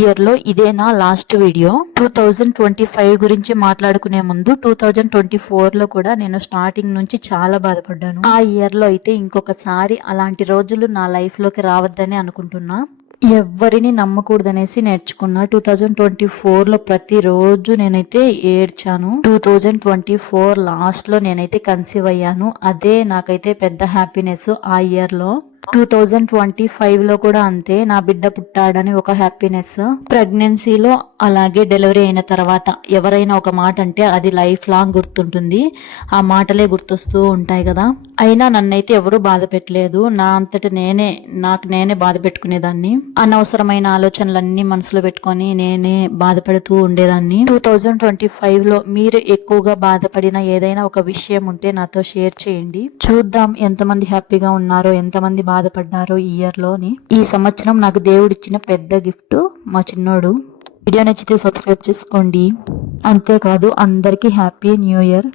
Year లో ఇదే నా లాస్ట్ వీడియో. 2025 గురించి మాట్లాడుకునే ముందు 2024 లో కూడా నేను స్టార్టింగ్ నుంచి చాలా బాధపడ్డాను. ఆ ఇయర్ లో అయితే ఇంకొకసారి అలాంటి రోజులు నా లైఫ్ లోకి రావద్దని అనుకుంటున్నా. ఎవరిని నమ్మకూడదనేసి నేర్చుకున్నా. 2024 లో ప్రతిరోజు నేనైతే ఏడ్చాను. 2024 లాస్ట్ లో నేనైతే కన్సీవ్ అయ్యాను. అదే నాకైతే పెద్ద హ్యాపీనెస్ ఆ ఇయర్ లో. 2025 లో కూడా అంతే, నా బిడ్డ పుట్టాడని ఒక హ్యాపీనెస్. ప్రెగ్నెన్సీలో అలాగే డెలివరీ అయిన తర్వాత ఎవరైనా ఒక మాట అంటే అది లైఫ్ లాంగ్ గుర్తుంటుంది. ఆ మాటలే గుర్తొస్తూ ఉంటాయి కదా. అయినా నన్నైతే ఎవరూ బాధ పెట్టలేదు. నా అంతట నాకు నేనే బాధ పెట్టుకునేదాన్ని. అనవసరమైన ఆలోచనలన్నీ మనసులో పెట్టుకొని నేనే బాధపడుతూ ఉండేదాన్ని. 2025 లో మీరు ఎక్కువగా బాధపడిన ఏదైనా ఒక విషయం ఉంటే నాతో షేర్ చేయండి. చూద్దాం ఎంతమంది హ్యాపీగా ఉన్నారో, ఎంతమంది బాధపడ్డారో ఈ ఇయర్ లోని. ఈ సంవత్సరం నాకు దేవుడిచ్చిన పెద్ద గిఫ్ట్ మా చిన్నోడు. వీడియో నచ్చితే సబ్స్క్రైబ్ చేసుకోండి. అంతేకాదు అందరికీ హ్యాపీ న్యూ ఇయర్.